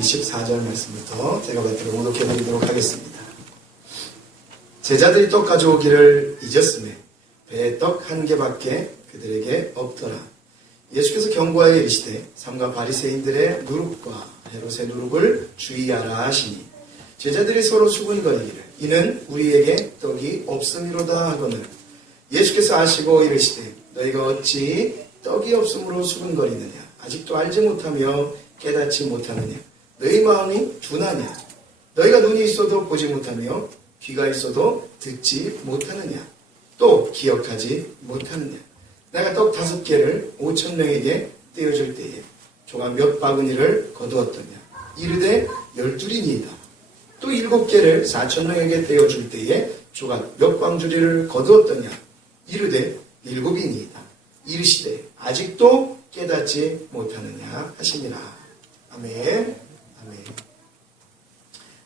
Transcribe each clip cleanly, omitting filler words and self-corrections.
14절 말씀부터 제가 몇 개를 오독해 드리도록 하겠습니다. 제자들이 떡 가져오기를 잊었으매 배에 떡 한 개밖에 그들에게 없더라. 예수께서 경고하여 이르시되 삼가 바리새인들의 누룩과 헤롯의 누룩을 주의하라 하시니 제자들이 서로 수군거리기를 이는 우리에게 떡이 없음이로다 하거늘 예수께서 아시고 이르시되 너희가 어찌 떡이 없음으로 수군거리느냐 아직도 알지 못하며 깨닫지 못하느냐 너희 마음이 둔하냐 너희가 눈이 있어도 보지 못하며 귀가 있어도 듣지 못하느냐 또 기억하지 못하느냐 내가 떡 5개를 5,000명에게 떼어줄 때에 조각 몇 바구니를 거두었더냐 이르되 12이니이다 또 7개를 4,000명에게 떼어줄 때에 조각 몇 광주리를 거두었더냐 이르되 7이니이다 이르시되 아직도 깨닫지 못하느냐 하시니라. 아멘. 아멘.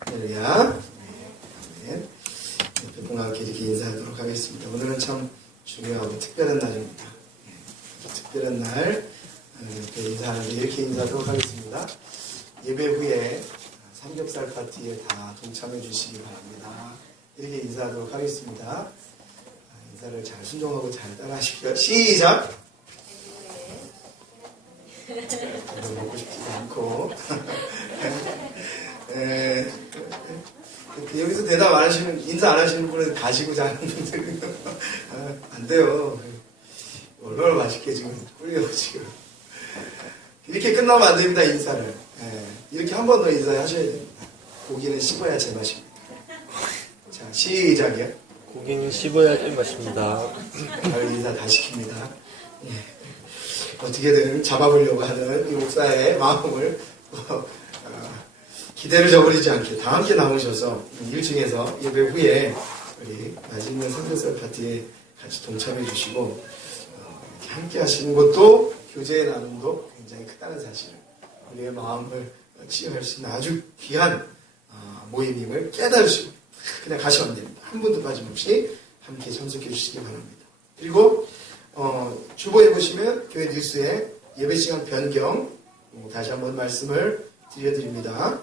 할렐루야. 아멘. 평화롭게 이렇게 인사하도록 하겠습니다. 오늘은 참 중요하고 특별한 날입니다. 특별한 날 이렇게 인사하는데 이렇게 인사하도록 하겠습니다. 예배 후에 삼겹살 파티에 다 동참해 주시기 바랍니다. 이렇게 인사하도록 하겠습니다. 인사를 잘 순종하고 잘 따라하시고요. 시작! 먹고 싶지도 않고 여기서 대답 안 하시는 인사 안 하시는 분은 가시고 자는 분들은 안 돼요. 얼마나 맛있게 지금 꿀려 지금 이렇게 끝나면 안 됩니다. 인사를 이렇게 한 번 더 인사하셔야 됩니다. 고기는 씹어야 제맛입니다. 자 시작이요. 고기는 씹어야 제맛입니다. 인사 다 시킵니다. 어떻게든 잡아보려고 하는 이 목사의 마음을 기대를 저버리지 않게 다 함께 나오셔서 1층에서 예배 후에 우리 맛있는 삼겹살 파티에 같이 동참해 주시고 이렇게 함께 하시는 것도 교제의 나눔도 굉장히 크다는 사실을 우리의 마음을 치유할 수 있는 아주 귀한 모임임을 깨달으시고 그냥 가시면 안 됩니다. 한 분도 빠짐없이 함께 참석해 주시기 바랍니다. 그리고 주보에 보시면 교회 뉴스에 예배시간 변경 다시 한번 말씀을 드려드립니다.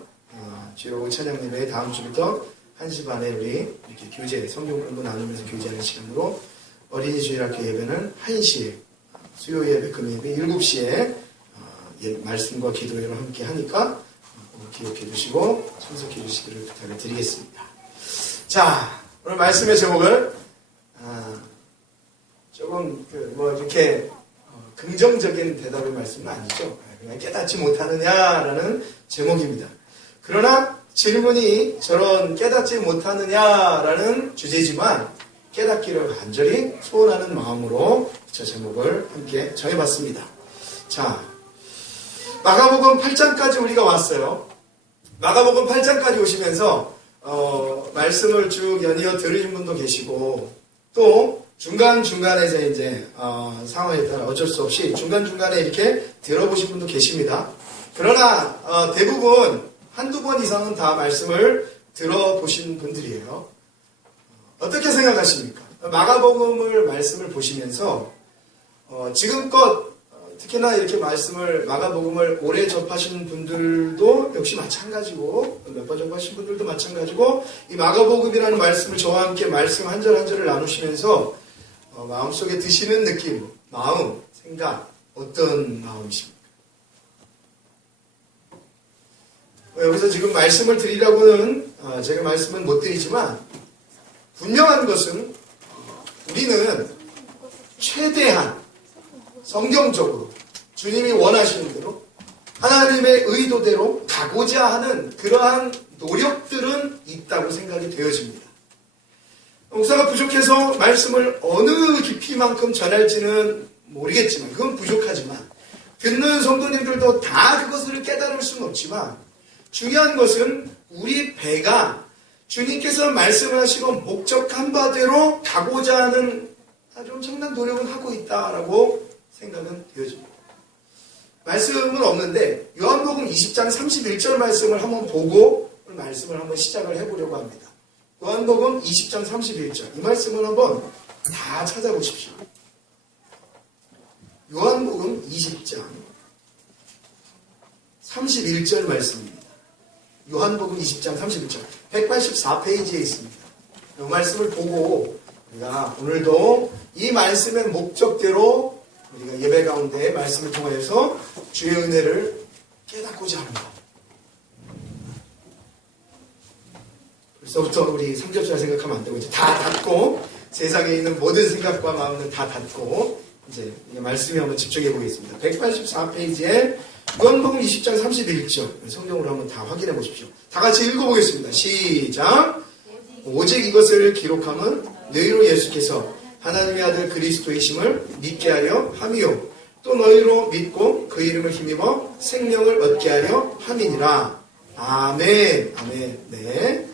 주일오후 찬양 예배 다음 주부터 1시 반에 우리 이렇게 교제 성경 공부 나누면서 교제하는 시간으로 어린이 주일학교 예배는 1시에 수요 예배 금 예배 7시에 말씀과 기도회를 함께 하니까 기억해 주시고 참석해 주시기를 부탁을 드리겠습니다. 자 오늘 말씀의 제목을 조금 이렇게 긍정적인 대답의 말씀은 아니죠. 그냥 깨닫지 못하느냐라는 제목입니다. 그러나 질문이 저런 깨닫지 못하느냐라는 주제지만 깨닫기를 간절히 소원하는 마음으로 저 제목을 함께 정해봤습니다. 자, 마가복음 8장까지 우리가 왔어요. 마가복음 8장까지 오시면서 말씀을 쭉 연이어 들으신 분도 계시고 또 중간중간에서 이제 상황에 따라 어쩔 수 없이 중간중간에 이렇게 들어보신 분도 계십니다. 그러나 대부분 한두 번 이상은 다 말씀을 들어보신 분들이에요. 어떻게 생각하십니까? 마가복음을 말씀을 보시면서 지금껏 특히나 이렇게 마가복음을 오래 접하시는 분들도 역시 마찬가지고 몇 번 접하신 분들도 마찬가지고 이 마가복음이라는 말씀을 저와 함께 말씀 한 절 한 절을 나누시면서 마음속에 드시는 느낌, 마음, 생각 어떤 마음이십니까? 여기서 지금 말씀을 드리라고는 제가 말씀은 못 드리지만 분명한 것은 우리는 최대한 성경적으로 주님이 원하시는 대로 하나님의 의도대로 가고자 하는 그러한 노력들은 있다고 생각이 되어집니다. 목사가 부족해서 말씀을 어느 깊이만큼 전할지는 모르겠지만 그건 부족하지만 듣는 성도님들도 다 그것을 깨달을 수는 없지만 중요한 것은 우리 배가 주님께서 말씀하시고 목적한 바대로 가고자 하는 아주 엄청난 노력은 하고 있다라고 생각은 되어집니다. 말씀은 없는데 요한복음 20장 31절 말씀을 한번 보고 말씀을 한번 시작을 해보려고 합니다. 요한복음 20장 31절 이 말씀을 한번 다 찾아보십시오. 요한복음 20장 31절 말씀입니다. 요한복음 20장 31절 184페이지에 있습니다. 이 말씀을 보고 우리가 오늘도 이 말씀의 목적대로 우리가 예배 가운데 말씀을 통하여서 주의 은혜를 깨닫고자 합니다. 벌써부터 우리 삼겹살 생각하면 안 되고 이제 다 닫고 세상에 있는 모든 생각과 마음은 다 닫고 이제 말씀에 한번 집중해 보겠습니다. 184페이지에 요한복음 20장 31절 성경으로 한번 다 확인해 보십시오. 다 같이 읽어보겠습니다. 시작. 오직 이것을 기록함은 너희로 예수께서 하나님의 아들 그리스도이심을 믿게 하려 함이요 또 너희로 믿고 그 이름을 힘입어 생명을 얻게 하려 함이니라. 아멘. 아멘. 네.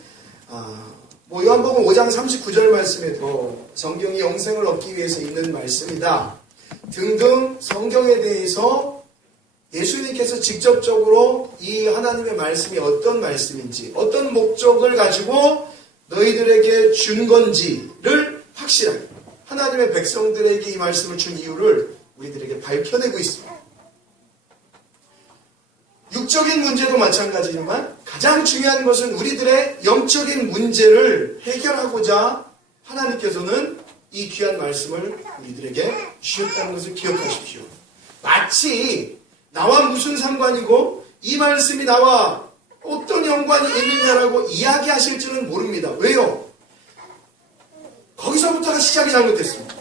요한복음 5장 39절 말씀에도 성경이 영생을 얻기 위해서 있는 말씀이다 등등 성경에 대해서 예수님께서 직접적으로 이 하나님의 말씀이 어떤 말씀인지 어떤 목적을 가지고 너희들에게 준 건지를 확실하게 하나님의 백성들에게 이 말씀을 준 이유를 우리들에게 밝혀내고 있습니다. 육적인 문제도 마찬가지지만 가장 중요한 것은 우리들의 영적인 문제를 해결하고자 하나님께서는 이 귀한 말씀을 우리들에게 주셨다는 것을 기억하십시오. 마치 나와 무슨 상관이고 이 말씀이 나와 어떤 연관이 있느냐라고 이야기하실 줄은 모릅니다. 왜요? 거기서부터가 시작이 잘못됐습니다.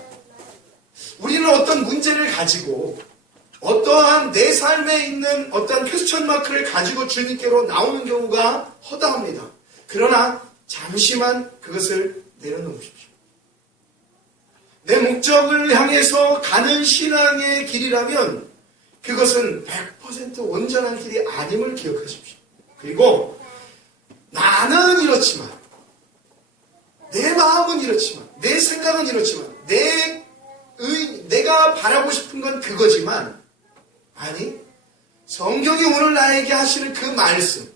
우리는 어떤 문제를 가지고 어떠한 내 삶에 있는 어떠한 퀘스천 마크를 가지고 주님께로 나오는 경우가 허다합니다. 그러나 잠시만 그것을 내려놓으십시오. 내 목적을 향해서 가는 신앙의 길이라면 그것은 100% 온전한 길이 아님을 기억하십시오. 그리고 나는 이렇지만 내 마음은 이렇지만 내 생각은 이렇지만 내가 바라고 싶은 건 그거지만 아니 성경이 오늘 나에게 하시는 그 말씀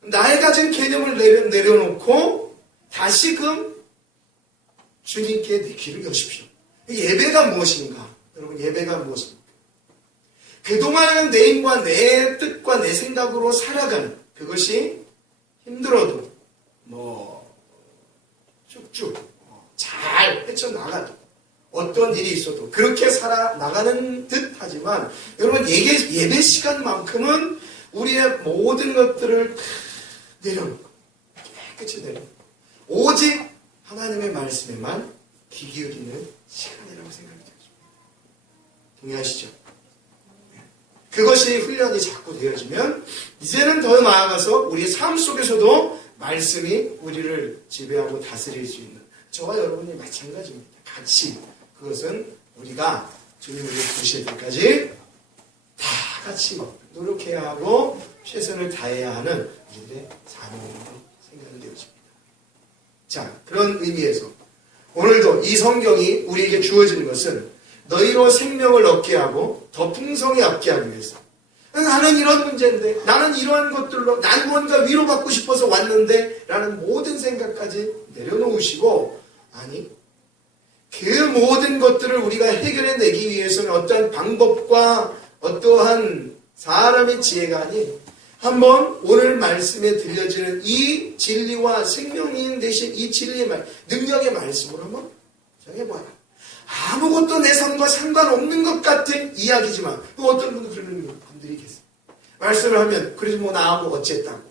나의 가진 개념을 내려놓고 다시금 주님께 내 귀를 여십시오. 예배가 무엇인가? 여러분 예배가 무엇입니까? 그동안에는 내 힘과 내 뜻과 내 생각으로 살아가는 그것이 힘들어도 쭉쭉 잘 헤쳐나가도 어떤 일이 있어도 그렇게 살아나가는 듯 하지만 여러분 예배 시간만큼은 우리의 모든 것들을 내려놓고 깨끗이 내려놓고 오직 하나님의 말씀에만 귀 기울이는 시간이라고 생각이 되죠. 동의하시죠? 그것이 훈련이 자꾸 되어지면 이제는 더 나아가서 우리의 삶 속에서도 말씀이 우리를 지배하고 다스릴 수 있는 저와 여러분이 마찬가지입니다. 같이 그것은 우리가 주님을 부르실 때까지 다 같이 노력해야 하고 최선을 다해야 하는 우리들의 사명으로 생각이 되어집니다. 자, 그런 의미에서 오늘도 이 성경이 우리에게 주어지는 것은 너희로 생명을 얻게 하고 더 풍성히 얻게 하기 위해서 나는 이런 문제인데 나는 이러한 것들로 난 뭔가 위로받고 싶어서 왔는데 라는 모든 생각까지 내려놓으시고 아니 그 모든 것들을 우리가 해결해내기 위해서는 어떠한 방법과 어떠한 사람의 지혜가 아닌 한번 오늘 말씀에 들려지는 이 진리와 생명인 대신 이 진리의 말, 능력의 말씀으로 한번 정해봐라. 아무것도 내 삶과 상관없는 것 같은 이야기지만 어떤 분은 그러는 분들이 계세요. 말씀을 하면 그래서 나하고 어쨌다고.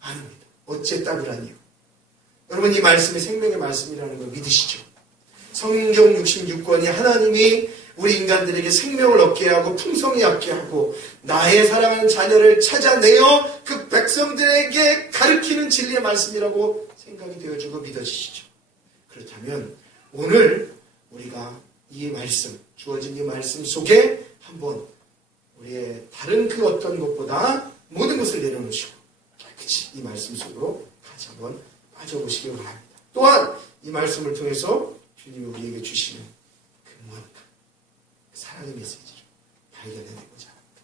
아닙니다. 어쨌다고라니요. 여러분 이 말씀이 생명의 말씀이라는 걸 믿으시죠? 성경 66권이 하나님이 우리 인간들에게 생명을 얻게 하고 풍성히 얻게 하고 나의 사랑하는 자녀를 찾아내어 그 백성들에게 가르치는 진리의 말씀이라고 생각이 되어지고 믿어지시죠? 그렇다면 오늘 우리가 이 말씀, 주어진 이 말씀 속에 한번 우리의 다른 그 어떤 것보다 모든 것을 내려놓으시고 깨끗이 이 말씀 속으로 같이 한번 빠져보시기 바랍니다. 또한 이 말씀을 통해서 주님이 우리에게 주시는 그 무언가 사랑의 메시지를 발견해내고자 합니다.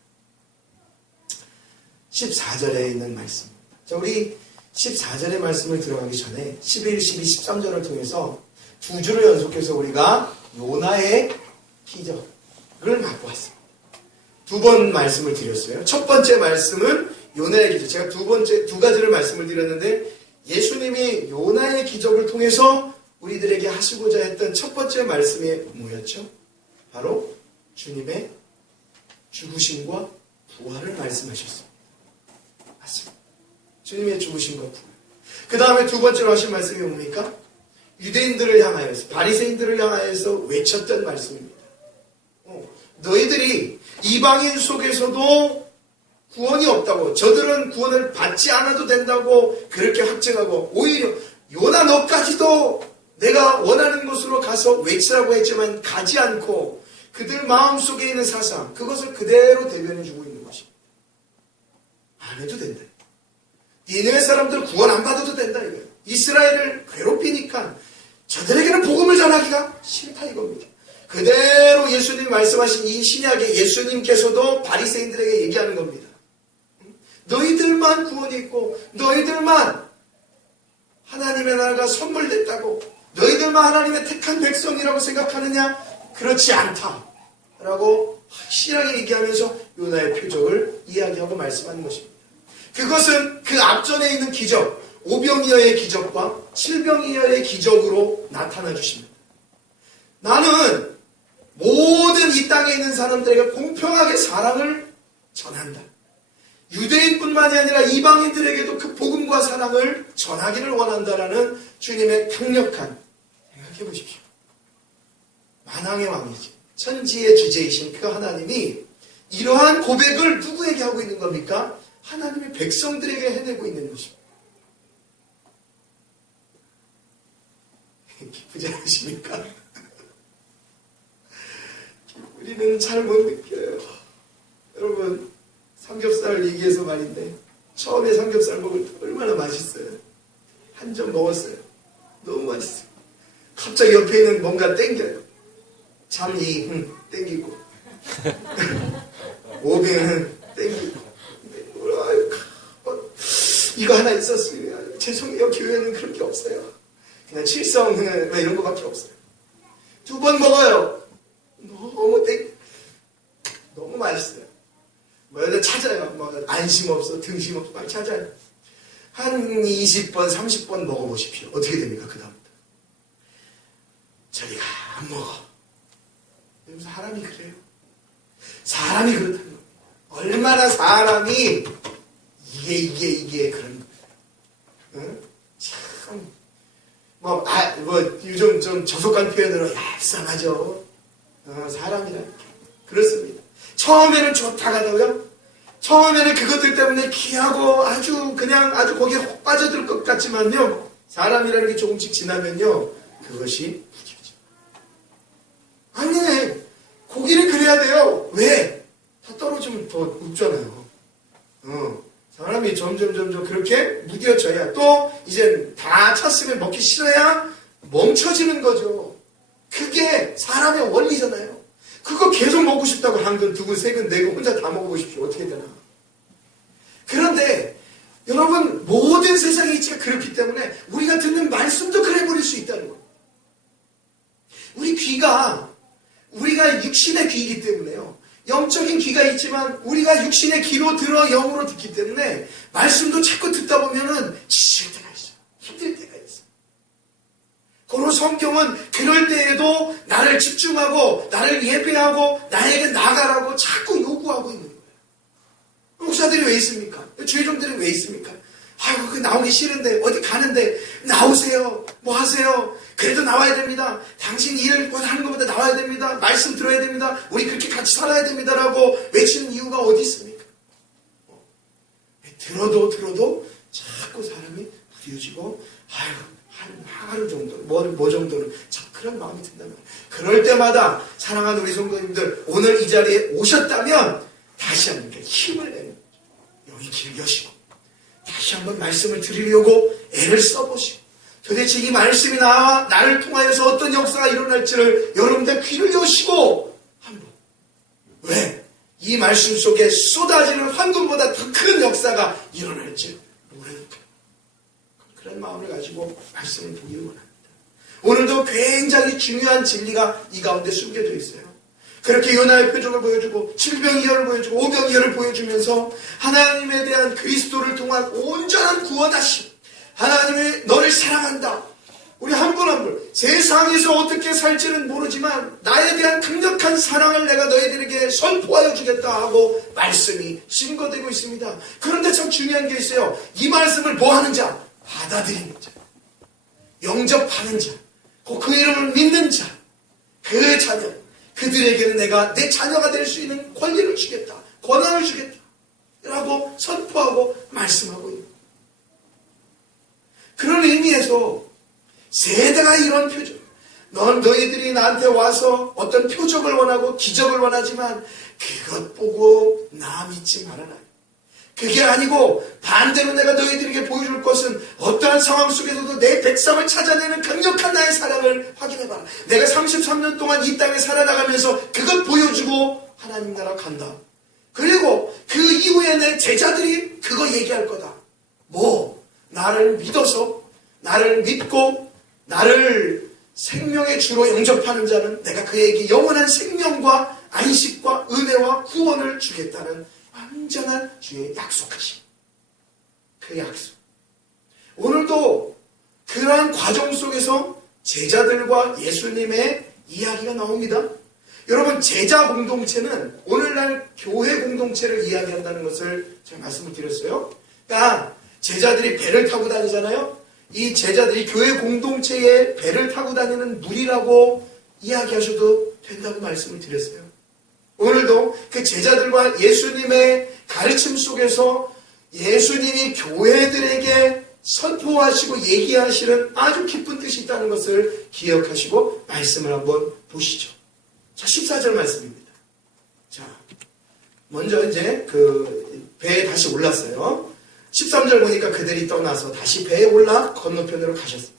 14절에 있는 말씀입니다. 자, 우리 14절의 말씀을 들어가기 전에 11, 12, 13절을 통해서 두 주를 연속해서 우리가 요나의 기적을 맛보았습니다. 두 번 말씀을 드렸어요. 첫 번째 말씀은 요나의 기적. 제가 두 가지를 말씀을 드렸는데 예수님이 요나의 기적을 통해서 우리들에게 하시고자 했던 첫 번째 말씀이 뭐였죠? 바로 주님의 죽으심과 부활을 말씀하셨습니다. 맞습니다. 주님의 죽으심과 부활. 그 다음에 두 번째로 하신 말씀이 뭡니까? 유대인들을 향하여서, 바리새인들을 향하여서 외쳤던 말씀입니다. 너희들이 이방인 속에서도 구원이 없다고, 저들은 구원을 받지 않아도 된다고 그렇게 확증하고, 오히려 요나 너까지도 내가 원하는 곳으로 가서 외치라고 했지만 가지 않고 그들 마음속에 있는 사상, 그것을 그대로 대변해주고 있는 것입니다. 안 해도 된다. 니네의 사람들 구원 안 받아도 된다 이거예요. 이스라엘을 괴롭히니까 저들에게는 복음을 전하기가 싫다 이겁니다. 그대로 예수님 말씀하신 이 신약에 예수님께서도 바리새인들에게 얘기하는 겁니다. 너희들만 구원이 있고 너희들만 하나님의 나라가 선물됐다고, 너희들만 하나님의 택한 백성이라고 생각하느냐? 그렇지 않다 라고 확실하게 얘기하면서 요나의 표적을 이야기하고 말씀하는 것입니다. 그것은 그 앞전에 있는 기적, 오병이어의 기적과 칠병이어의 기적으로 나타나 주십니다. 나는 모든 이 땅에 있는 사람들에게 공평하게 사랑을 전한다. 유대인뿐만이 아니라 이방인들에게도 그 복음과 사랑을 전하기를 원한다라는 주님의 강력한, 생각해 보십시오. 만왕의 왕이지, 천지의 주제이신 그 하나님이 이러한 고백을 누구에게 하고 있는 겁니까? 하나님의 백성들에게 해내고 있는 것입니다. 기쁘지 않으십니까? 우리는 잘 못 느껴요. 여러분, 삼겹살 얘기해서 말인데 처음에 삼겹살 먹을 때 얼마나 맛있어요. 한 점 먹었어요. 너무 맛있어요. 갑자기 옆에 있는 뭔가 땡겨요. 잠이 땡기고 오병은 땡기고, 이거 하나 있었어요. 죄송해요, 교회는 그런 게 없어요. 그냥 칠성 이런 거밖에 없어요. 두 번 먹어요. 너무 맛있어요. 뭐 여기 찾아요. 뭐 안심 없어, 등심 없어, 막 찾아요. 한 20번, 30번 먹어보십시오. 어떻게 됩니까? 그 다음부터 저리가 안 먹어. 사람이 그래요. 사람이 그렇다는 거예요. 얼마나 사람이 이게 그런 거예요. 응? 참 요즘 좀 저속한 표현으로 얄쌍하죠. 사람이라는 게 그렇습니다. 처음에는 좋다 가다고요. 처음에는 그것들 때문에 귀하고 아주 거기에 혹 빠져들 것 같지만요, 사람이라는 게 조금씩 지나면요 그것이 무뎌져. 아니, 고기를 그래야 돼요. 왜? 다 떨어지면 더 굽잖아요. 사람이 점점 그렇게 무뎌져야, 또 이제 다 찼으면 먹기 싫어야 멈춰지는 거죠. 그게 사람의 원리잖아요. 그거 계속 먹고 싶다고 한 근, 두 근, 세 근, 네 근 혼자 다 먹어보십시오. 어떻게 되나. 그런데 여러분, 모든 세상의 이치가 그렇기 때문에 우리가 듣는 말씀도 그래 버릴 수 있다는 거예요. 우리가 육신의 귀이기 때문에요. 영적인 귀가 있지만 우리가 육신의 귀로 들어 영으로 듣기 때문에 말씀도 자꾸 듣다 보면은 지칠 때가 있어요. 힘들 때가 있어요. 그런 성경은 그럴 때에도 나를 집중하고 나를 예배하고 나에게 나가라고 자꾸 요구하고 있는 거예요. 목사들이 왜 있습니까? 주의종들이 왜 있습니까? 아이고, 그 나오기 싫은데, 어디 가는데, 나오세요. 뭐 하세요? 그래도 나와야 됩니다. 당신 일을 하는 것보다 나와야 됩니다. 말씀 들어야 됩니다. 우리 그렇게 같이 살아야 됩니다라고 외치는 이유가 어디 있습니까? 들어도 자꾸 사람이 부딪히고, 아유, 한 하루 정도, 뭐 정도는 참 그런 마음이 든다면, 그럴 때마다 사랑하는 우리 성도님들, 오늘 이 자리에 오셨다면 다시 한번 힘을 내는 영이 길겨시고 다시 한번 말씀을 드리려고 애를 써보시고, 도대체 이 말씀이 나를 통하여서 어떤 역사가 일어날지를 여러분들 귀를 여시고 한번, 왜? 이 말씀 속에 쏟아지는 황금보다 더 큰 역사가 일어날지 모르니까. 그런 마음을 가지고 말씀을 보기를 원합니다. 오늘도 굉장히 중요한 진리가 이 가운데 숨겨져 있어요. 그렇게 요나의 표적을 보여주고 질병이혈을 보여주고 오병이혈을 보여주면서 하나님에 대한 그리스도를 통한 온전한 구원하심, 하나님이 너를 사랑한다. 우리 한 분 한 분 세상에서 어떻게 살지는 모르지만 나에 대한 강력한 사랑을 내가 너희들에게 선포하여 주겠다 하고 말씀이 증거되고 있습니다. 그런데 참 중요한 게 있어요. 이 말씀을 뭐 하는 자? 받아들이는 자, 영접하는 자, 그 이름을 믿는 자, 그 자녀, 그들에게는 내가 내 자녀가 될 수 있는 권리를 주겠다, 권한을 주겠다 라고 선포하고 말씀하고 있는, 그런 의미에서 세대가 이런 표적, 너희들이 나한테 와서 어떤 표적을 원하고 기적을 원하지만 그것 보고 나 믿지 말아라. 그게 아니고 반대로 내가 너희들에게 보여줄 것은 어떠한 상황 속에서도 내 백성을 찾아내는 강력한 나의 사랑을 확인해봐라. 내가 33년 동안 이 땅에 살아나가면서 그것 보여주고 하나님 나라 간다. 그리고 그 이후에 내 제자들이 그거 얘기할 거다. 뭐? 나를 믿어서, 나를 믿고 나를 생명의 주로 영접하는 자는 내가 그에게 영원한 생명과 안식과 은혜와 구원을 주겠다는 완전한 주의 약속하심. 그 약속. 오늘도 그러한 과정 속에서 제자들과 예수님의 이야기가 나옵니다. 여러분, 제자 공동체는 오늘날 교회 공동체를 이야기한다는 것을 제가 말씀을 드렸어요. 그러니까 제자들이 배를 타고 다니잖아요. 이 제자들이 교회 공동체에 배를 타고 다니는 물이라고 이야기하셔도 된다고 말씀을 드렸어요. 오늘도 그 제자들과 예수님의 가르침 속에서 예수님이 교회들에게 선포하시고 얘기하시는 아주 깊은 뜻이 있다는 것을 기억하시고 말씀을 한번 보시죠. 자, 14절 말씀입니다. 자, 먼저 이제 그 배에 다시 올랐어요. 13절 보니까 그들이 떠나서 다시 배에 올라 건너편으로 가셨어요.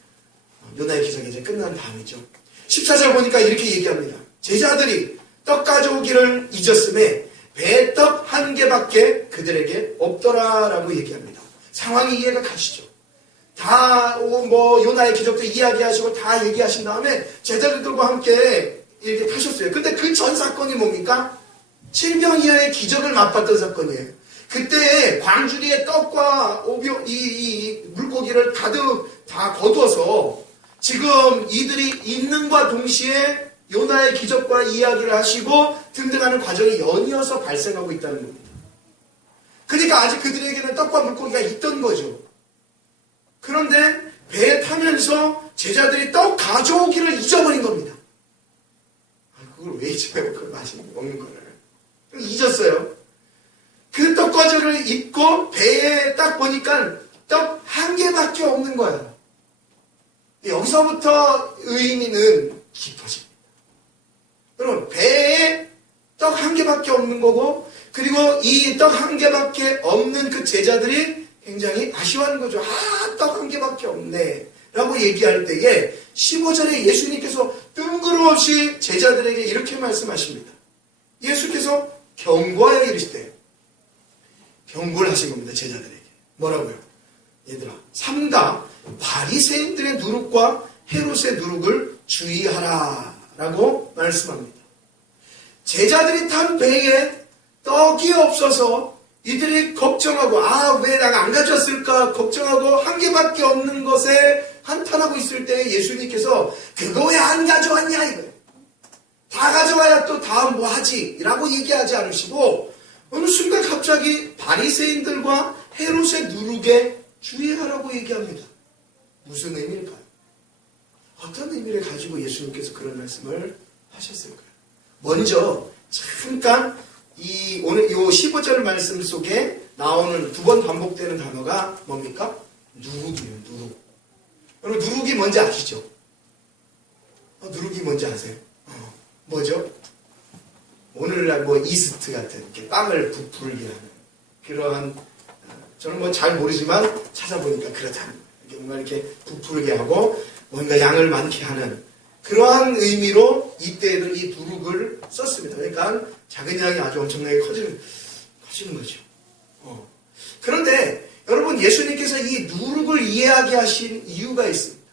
요나의 기적이 이제 끝난 다음이죠. 14절 보니까 이렇게 얘기합니다. 제자들이 떡 가져오기를 잊었음에 배에 떡 한 개밖에 그들에게 없더라라고 얘기합니다. 상황이 이해가 가시죠. 다 뭐 요나의 기적도 이야기하시고 다 얘기하신 다음에 제자들과 함께 이렇게 타셨어요. 근데 그 전 사건이 뭡니까? 질병이어의 기적을 맛봤던 사건이에요. 그때 광주리에 떡과 이 물고기를 가득 다 거두어서 지금 이들이 있는과 동시에 요나의 기적과 이야기를 하시고 등등하는 과정이 연이어서 발생하고 있다는 겁니다. 그러니까 아직 그들에게는 떡과 물고기가 있던 거죠. 그런데 배에 타면서 제자들이 떡 가져오기를 잊어버린 겁니다. 그걸 왜 잊어요? 그걸 먹는 거를. 잊었어요. 그 떡 과자를 잊고 배에 딱 보니까 떡 한 개밖에 없는 거예요. 여기서부터 의미는 깊어집니다. 여러분, 배에 떡 한 개밖에 없는 거고, 그리고 이 떡 한 개밖에 없는 그 제자들이 굉장히 아쉬워하는 거죠. 떡 한 개밖에 없네 라고 얘기할 때에 15절에 예수님께서 뜬금없이 제자들에게 이렇게 말씀하십니다. 예수께서 경고하여 이르시되, 경고를 하신 겁니다. 제자들에게. 뭐라고요? 얘들아, 삼가 바리새인들의 누룩과 헤롯의 누룩을 주의하라 라고 말씀합니다. 제자들이 탄 배에 떡이 없어서 이들이 걱정하고 왜 내가 안 가져왔을까 걱정하고 한 개밖에 없는 것에 한탄하고 있을 때 예수님께서 그거 왜 안 가져왔냐 이거예요. 다 가져와야 또 다음 뭐 하지 라고 얘기하지 않으시고 어느 순간 갑자기 바리새인들과 헤롯의 누룩에 주의하라고 얘기합니다. 무슨 의미일까요? 어떤 의미를 가지고 예수님께서 그런 말씀을 하셨을까요? 먼저 잠깐 오늘 이 15절 말씀 속에 나오는 두 번 반복되는 단어가 뭡니까? 누룩이에요. 누룩. 여러분, 누룩이 뭔지 아시죠? 누룩이 뭔지 아세요? 뭐죠? 오늘날 뭐 이스트 같은 이렇게 빵을 부풀게 하는 그러한, 저는 뭐 잘 모르지만 찾아보니까 그렇다는 거예요. 뭔가 이렇게 부풀게 하고 뭔가 양을 많게 하는 그러한 의미로 이때에도 이 누룩을 썼습니다. 그러니까 작은 양이 아주 엄청나게 커지는 거죠. 그런데 여러분, 예수님께서 이 누룩을 이해하게 하신 이유가 있습니다.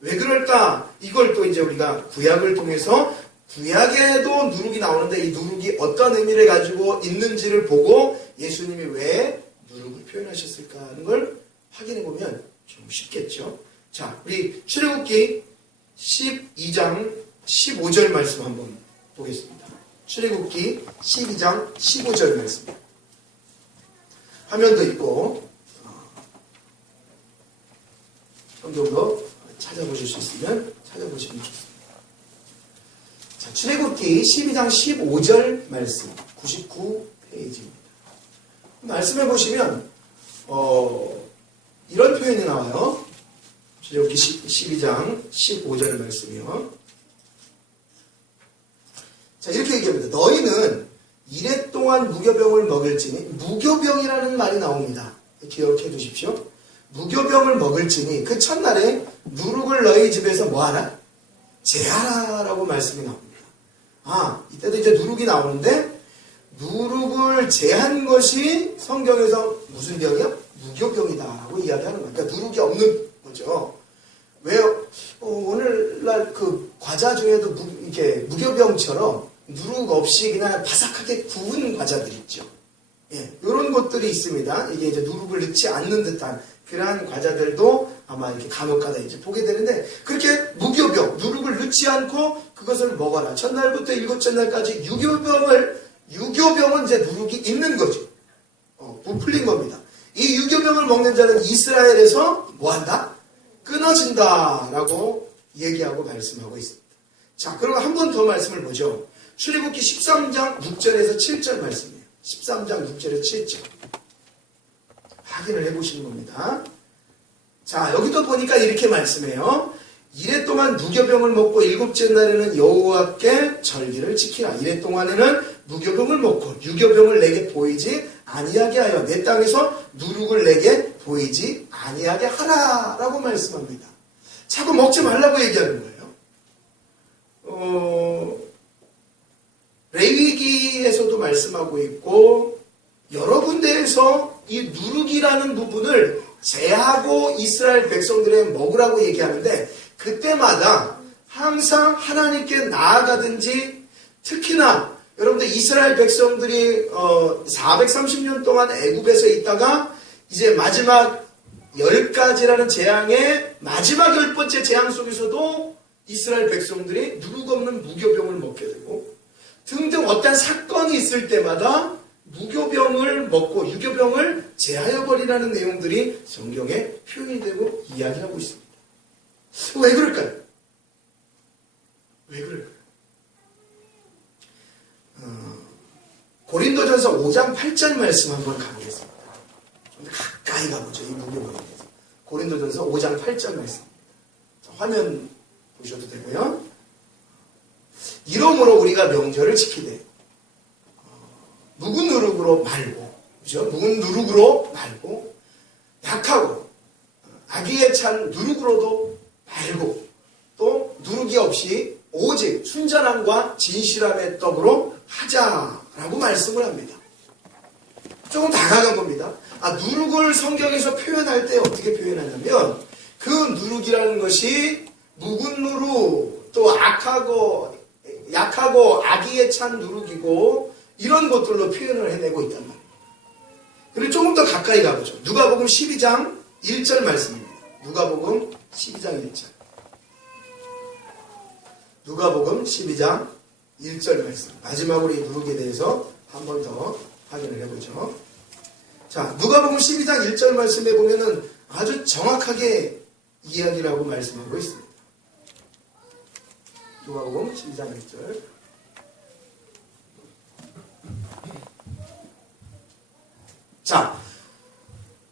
왜 그럴까? 이걸 또 이제 우리가 구약을 통해서 구약에도 누룩이 나오는데 이 누룩이 어떤 의미를 가지고 있는지를 보고 예수님이 왜 누룩을 표현하셨을까 하는 걸 확인해 보면 좀 쉽겠죠. 자, 우리 출애굽기 12장 15절 말씀 한번 보겠습니다. 출애굽기 12장 15절 말씀. 화면도 있고 성경도 찾아보실 수 있으면 찾아보시면 좋습니다. 자, 출애굽기 12장 15절 말씀 99페이지입니다. 말씀해 보시면 이런 표현이 나와요. 출애굽기 12장 15절 말씀이요. 자, 이렇게 얘기합니다. 너희는 이레 동안 무교병을 먹을지니, 무교병이라는 말이 나옵니다. 기억해 두십시오. 무교병을 먹을지니 그 첫날에 누룩을 너희 집에서 뭐하라? 제하라라고 말씀이 나옵니다. 이때도 이제 누룩이 나오는데 누룩을 제한 것이 성경에서 무슨 병이야? 무교병이다라고 이야기하는 거예요. 그러니까 누룩이 없는 거죠. 왜요? 오늘날 그 과자 중에도 이렇게 무교병처럼 누룩 없이 그냥 바삭하게 구운 과자들 있죠. 예, 이런 것들이 있습니다. 이게 이제 누룩을 넣지 않는 듯한 그러한 과자들도 아마 이렇게 간혹가다 이제 보게 되는데, 그렇게 무교병, 누룩을 넣지 않고 그것을 먹어라. 첫날부터 일곱째 날까지 유교병은 이제 누룩이 있는 거죠. 부풀린 겁니다. 이 유교병을 먹는 자는 이스라엘에서 뭐한다? 끊어진다라고 얘기하고 말씀하고 있습니다. 자, 그럼 한 번 더 말씀을 보죠. 출애굽기 13장 6절에서 7절 말씀이에요. 13장 6절에서 7절. 확인을 해보시는 겁니다. 자, 여기도 보니까 이렇게 말씀해요. 이래 동안 무교병을 먹고 일곱째 날에는 여호와께 절기를 지키라. 이래 동안에는 무교병을 먹고 유교병을 내게 보이지 아니하게 하여 내 땅에서 누룩을 내게 보이지 아니하게 하라라고 말씀합니다. 자꾸 먹지 말라고 얘기하는 거예요. 레위기에서도 말씀하고 있고 여러 군데에서 이 누룩이라는 부분을 제하고 이스라엘 백성들에 먹으라고 얘기하는데, 그때마다 항상 하나님께 나아가든지, 특히나 여러분들 이스라엘 백성들이 430년 동안 애굽에서 있다가 이제 마지막 10가지라는 재앙의 마지막 10번째 재앙 속에서도 이스라엘 백성들이 누룩 없는 무교병을 먹게 되고, 등등 어떤 사건이 있을 때마다 무교병을 먹고 유교병을 제하여버리라는 내용들이 성경에 표현이 되고 이야기하고 있습니다. 왜 그럴까요? 왜 그럴까요? 고린도전서 5장 8절 말씀 한번 가보겠습니다. 좀 가까이 가보죠. 이 무교병에 대해서. 고린도전서 5장 8절 말씀입니다. 화면 보셔도 되고요. 이러므로 우리가 명절을 지키되 묵은 누룩으로 말고, 그죠? 묵은 누룩으로 말고, 약하고 악의에 찬 누룩으로도 말고, 또 누룩이 없이 오직 순전함과 진실함의 떡으로 하자라고 말씀을 합니다. 조금 다가간 겁니다. 누룩을 성경에서 표현할 때 어떻게 표현하냐면, 그 누룩이라는 것이 묵은 누룩, 또 약하고 악의에 찬 누룩이고, 이런 것들로 표현을 해내고 있단 말이에요. 그리고 조금 더 가까이 가보죠. 누가복음 12장 1절 말씀입니다. 누가복음 12장 1절. 누가복음 12장 1절 말씀. 마지막으로 이 누룩에 대해서 한 번 더 확인을 해보죠. 자, 누가복음 12장 1절 말씀에 보면은 아주 정확하게 이야기를 하고 말씀하고 있습니다. 누가복음 12장 1절. 자,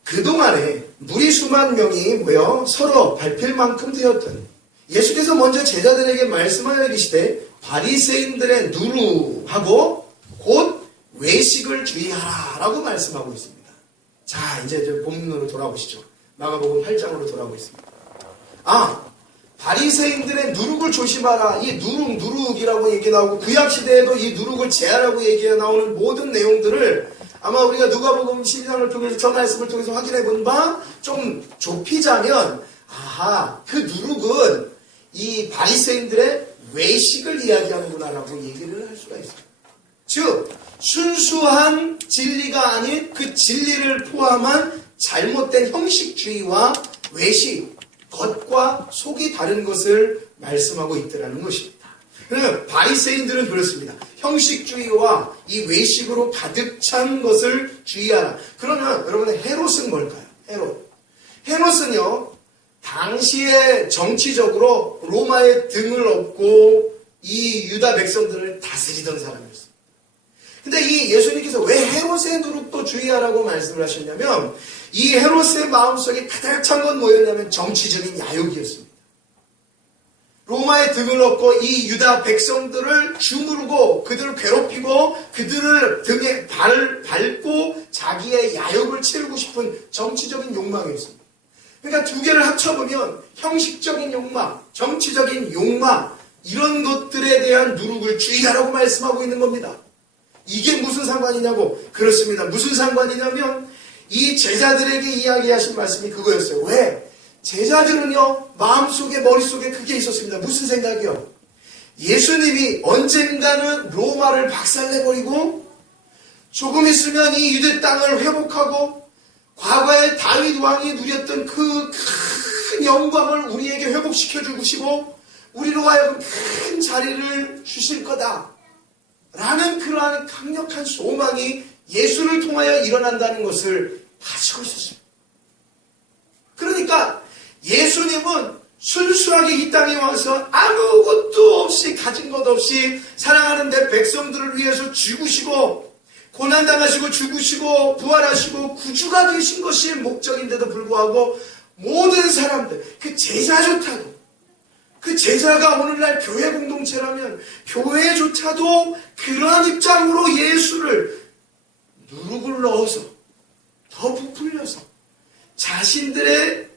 그동안에 무리수만 명이 모여 서로 밟힐 만큼 되었더니 예수께서 먼저 제자들에게 말씀하여 이르시되 바리새인들의 누루하고 곧 외식을 주의하라 라고 말씀하고 있습니다. 자, 이제 본문으로 돌아오시죠. 마가복음 8장으로 돌아오고 있습니다. 바리새인들의 누룩을 조심하라. 이 누룩이라고 얘기 나오고, 구약시대에도 이 누룩을 제하라고 얘기가 나오는 모든 내용들을 아마 우리가 누가복음 12장을 통해서 저 말씀을 통해서 확인해 본 바 좀 좁히자면, 그 누룩은 이 바리새인들의 외식을 이야기하는구나라고 얘기를 할 수가 있어요. 즉 순수한 진리가 아닌 그 진리를 포함한 잘못된 형식주의와 외식, 겉과 속이 다른 것을 말씀하고 있더라는 것입니다. 그러면 바리새인들은 그렇습니다. 형식주의와 이 외식으로 가득 찬 것을 주의하라. 그러면 여러분의 헤롯은 뭘까요? 헤롯은요, 당시에 정치적으로 로마의 등을 업고 이 유다 백성들을 다스리던 사람이었어요. 근데 이 예수님께서 왜 헤롯의 누룩도 주의하라고 말씀을 하셨냐면, 이 헤롯의 마음속에 가득 찬 건 뭐였냐면 정치적인 야욕이었습니다. 로마의 등을 업고 이 유다 백성들을 주무르고 그들을 괴롭히고 그들을 등에 밟고 자기의 야욕을 채우고 싶은 정치적인 욕망이었습니다. 그러니까 두 개를 합쳐보면 형식적인 욕망, 정치적인 욕망, 이런 것들에 대한 누룩을 주의하라고 말씀하고 있는 겁니다. 이게 무슨 상관이냐고. 그렇습니다. 무슨 상관이냐면 이 제자들에게 이야기하신 말씀이 그거였어요. 왜? 제자들은요, 마음속에 머릿속에 그게 있었습니다. 무슨 생각이요? 예수님이 언젠가는 로마를 박살내버리고 조금 있으면 이 유대 땅을 회복하고 과거에 다윗 왕이 누렸던 그 큰 영광을 우리에게 회복시켜 주시고 우리로 하여금 큰 자리를 주실 거다 라는 그러한 강력한 소망이 예수를 통하여 일어난다는 것을 가지고 있었습니다. 그러니까 예수님은 순수하게 이 땅에 와서 아무것도 없이 가진 것 없이 사랑하는 내 백성들을 위해서 죽으시고 고난당하시고 죽으시고 부활하시고 구주가 되신 것이 목적인데도 불구하고 모든 사람들, 그 제자조차도, 그 제자가 오늘날 교회 공동체라면 교회조차도 그러한 입장으로 예수를 누룩을 넣어서 더 부풀려서 자신들의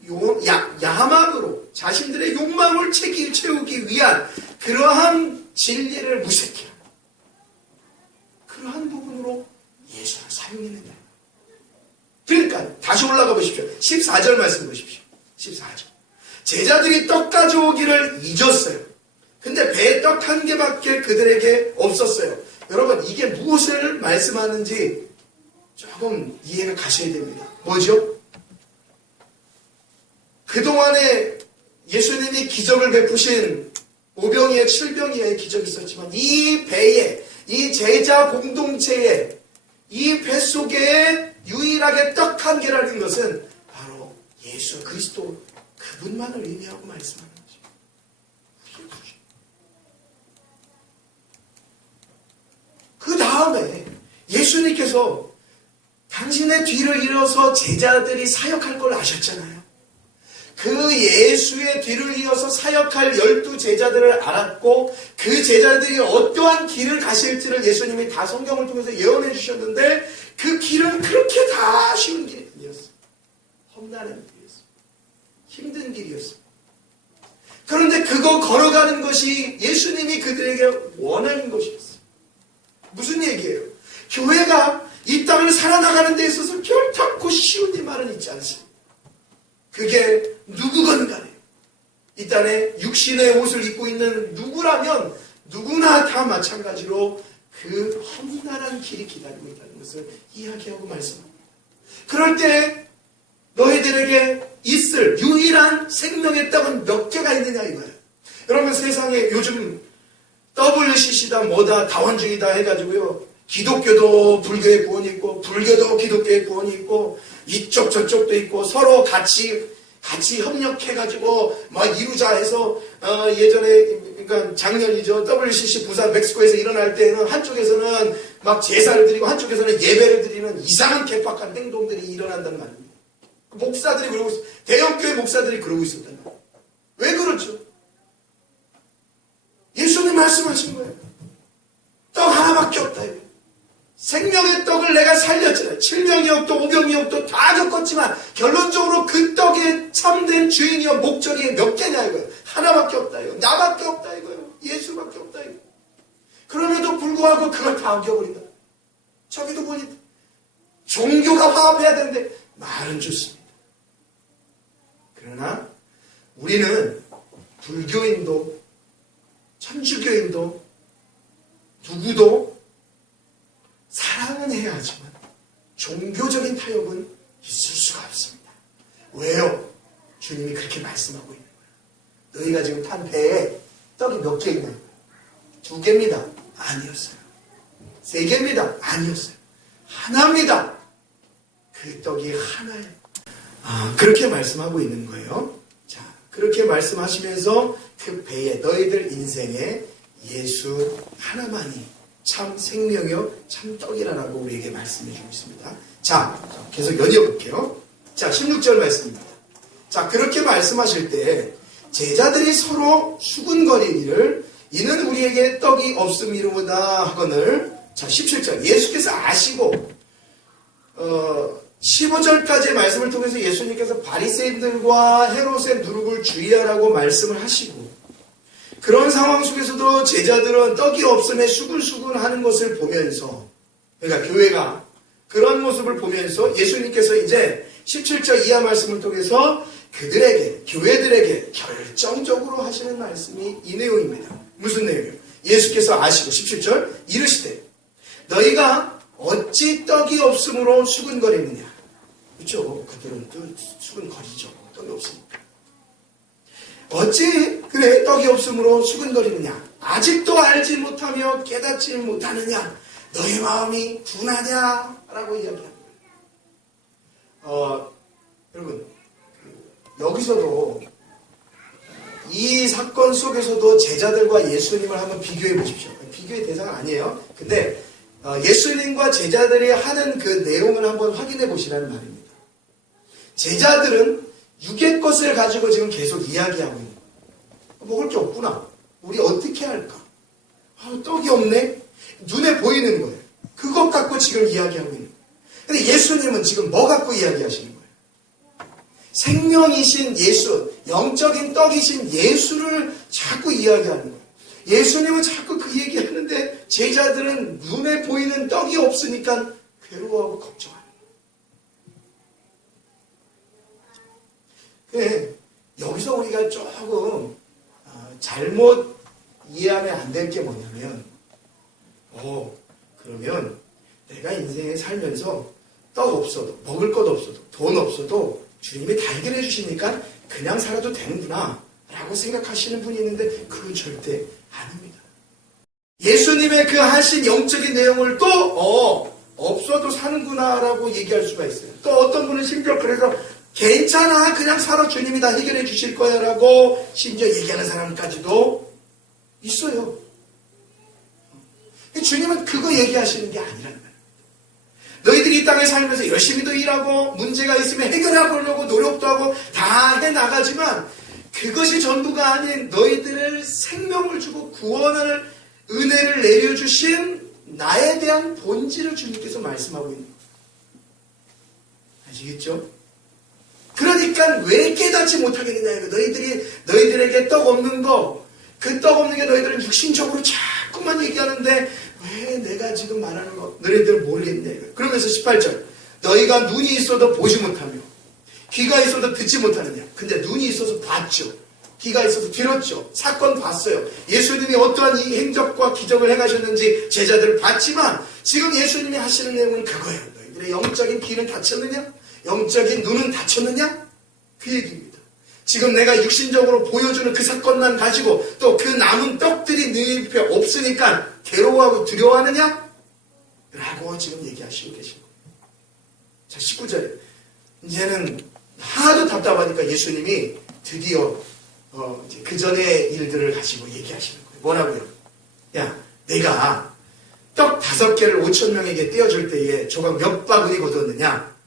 야망으로 자신들의 욕망을 채우기 위한 그러한 진리를 무색해 하는 그러한 부분으로 예수를 사용했느냐. 그러니까 다시 올라가 보십시오. 14절 말씀 보십시오. 14절. 제자들이 떡 가져오기를 잊었어요. 근데 배에 떡 한 개밖에 그들에게 없었어요. 여러분, 이게 무엇을 말씀하는지 조금 이해가 가셔야 됩니다. 뭐죠? 그동안에 예수님이 기적을 베푸신 5병이에 7병이의 기적이 있었지만 이 배에, 이 제자 공동체에, 이 뱃속에 유일하게 떡 한 개라는 것은 바로 예수 그리스도 그분만을 의미하고 말씀하는 거죠. 그 다음에 예수님께서 당신의 뒤를 이어서 제자들이 사역할 걸 아셨잖아요. 그 예수의 뒤를 이어서 사역할 12제자들을 알았고 그 제자들이 어떠한 길을 가실지를 예수님이 다 성경을 통해서 예언해 주셨는데 그 길은 그렇게 다 쉬운 길이 아니었어요. 험난한 길이었어요. 힘든 길이었어요. 그런데 그거 걸어가는 것이 예수님이 그들에게 원하는 것이었어요. 무슨 얘기예요? 교회가 이 땅을 살아나가는 데 있어서 결탄코 쉬운 일 말은 있지 않습니다. 그게 누구건 간에 이 땅에 육신의 옷을 입고 있는 누구라면 누구나 다 마찬가지로 그 험난한 길이 기다리고 있다는 것을 이야기하고 말씀합니다. 그럴 때 너희들에게 있을 유일한 생명의 떡은 몇 개가 있느냐 이거예요. 여러분 세상에 요즘 WCC다 뭐다 다원주의다 해가지고요. 기독교도 불교의 구원이 있고 불교도 기독교의 구원이 있고 이쪽 저쪽도 있고 서로 같이 협력해가지고 막 이루자 해서 예전에 그러니까 작년이죠. WCC 부산 멕시코에서 일어날 때는 한쪽에서는 막 제사를 드리고 한쪽에서는 예배를 드리는 이상한 개팍한 행동들이 일어난단 말입니다. 목사들이 그러고 있어요. 대형교회 목사들이 그러고 있었단 말이에요. 왜 그렇죠? 예수님 말씀하신 거예요. 떡 하나밖에 없다 이거예요. 생명의 떡을 내가 살렸잖아요. 7병이었도 5병이었도 다 겪었지만 결론적으로 그 떡의 참된 주인이요 목적이 몇 개냐 이거예요. 하나밖에 없다 이거예요. 나밖에 없다 이거예요. 예수밖에 없다 이거예요. 그럼에도 불구하고 그걸 다 어겨버린다. 저기도 보니 종교가 화합해야 되는데 말은 좋습니다. 그러나 우리는 불교인도 천주교인도 누구도 사랑은 해야 하지만 종교적인 타협은 있을 수가 없습니다. 왜요? 주님이 그렇게 말씀하고 있는 거예요. 너희가 지금 탄 배에 떡이 몇 개 있나요? 2개입니다. 아니었어요. 3개입니다. 아니었어요. 하나입니다. 그 떡이 하나예요. 그렇게 말씀하고 있는 거예요. 자, 그렇게 말씀하시면서 그 배에 너희들 인생에 예수 하나만이 참 생명이요 참 떡이라라고 우리에게 말씀해 주고 있습니다. 자, 계속 연이어볼게요. 자, 16절 말씀입니다. 자, 그렇게 말씀하실 때 제자들이 서로 수군거리기를 이는 우리에게 떡이 없음이로다 하거늘. 자, 17절 예수께서 아시고 15절까지의 말씀을 통해서 예수님께서 바리새인들과 헤롯의 누룩을 주의하라고 말씀을 하시고 그런 상황 속에서도 제자들은 떡이 없음에 수근수근하는 것을 보면서 그러니까 교회가 그런 모습을 보면서 예수님께서 이제 17절 이하 말씀을 통해서 그들에게 교회들에게 결정적으로 하시는 말씀이 이 내용입니다. 무슨 내용이에요? 예수께서 아시고 17절 이르시되 너희가 어찌 떡이 없음으로 수근거리느냐. 그렇죠? 그들은 또 수근거리죠. 떡이 없으니까. 어찌 그래 떡이 없음으로 수근거리느냐. 아직도 알지 못하며 깨닫지 못하느냐. 너희 마음이 둔하냐 라고 이야기합니다. 여러분 여기서도 이 사건 속에서도 제자들과 예수님을 한번 비교해 보십시오. 비교의 대상은 아니에요. 근데 예수님과 제자들이 하는 그 내용을 한번 확인해 보시라는 말입니다. 제자들은 육의 것을 가지고 지금 계속 이야기하고 있는 거예요. 먹을 게 없구나. 우리 어떻게 할까? 떡이 없네? 눈에 보이는 거예요. 그것 갖고 지금 이야기하고 있는 거예요. 근데 예수님은 지금 뭐 갖고 이야기하시는 거예요? 생명이신 예수, 영적인 떡이신 예수를 자꾸 이야기하는 거예요. 예수님은 자꾸 그 얘기하는데 제자들은 눈에 보이는 떡이 없으니까 괴로워하고 걱정하는 거예요. 네, 여기서 우리가 조금 잘못 이해하면 안 될 게 뭐냐면 그러면 내가 인생에 살면서 떡 없어도 먹을 것 없어도 돈 없어도 주님이 다 해결해 주시니까 그냥 살아도 되는구나 라고 생각하시는 분이 있는데 그건 절대 아닙니다. 예수님의 그 하신 영적인 내용을 또 없어도 사는구나 라고 얘기할 수가 있어요. 또 어떤 분은 심지어 그래서 괜찮아 그냥 살아 주님이 다 해결해 주실 거야 라고 심지어 얘기하는 사람까지도 있어요. 주님은 그거 얘기하시는 게 아니라는 거예요. 너희들이 이 땅에 살면서 열심히도 일하고 문제가 있으면 해결해 보려고 노력도 하고 다 해나가지만 그것이 전부가 아닌 너희들을 생명을 주고 구원을 은혜를 내려주신 나에 대한 본질을 주님께서 말씀하고 있는 거예요. 아시겠죠? 그러니까 왜 깨닫지 못하겠느냐. 너희들에게 떡 없는 거, 그 떡 없는 게 너희들은 육신적으로 자꾸만 얘기하는데 왜 내가 지금 말하는 거 너희들 모르겠냐. 그러면서 18절 너희가 눈이 있어도 보지 못하며 귀가 있어도 듣지 못하느냐. 근데 눈이 있어서 봤죠. 귀가 있어서 들었죠. 사건 봤어요. 예수님이 어떠한 이 행적과 기적을 행하셨는지 제자들을 봤지만 지금 예수님이 하시는 내용은 그거예요. 너희들의 영적인 귀는 닫혔느냐? 영적인 눈은 닫혔느냐? 그 얘기입니다. 지금 내가 육신적으로 보여주는 그 사건만 가지고 또 그 남은 떡들이 네 옆에 없으니까 괴로워하고 두려워하느냐? 라고 지금 얘기하시고 계신 거예요. 자, 19절에 이제는 하도 답답하니까 예수님이 드디어 그 전의 일들을 가지고 얘기하시는 거예요. 뭐라고요? 야, 내가 떡 5개를 5,000명에게 떼어줄 때에 조각 몇 바구니 거두었느냐?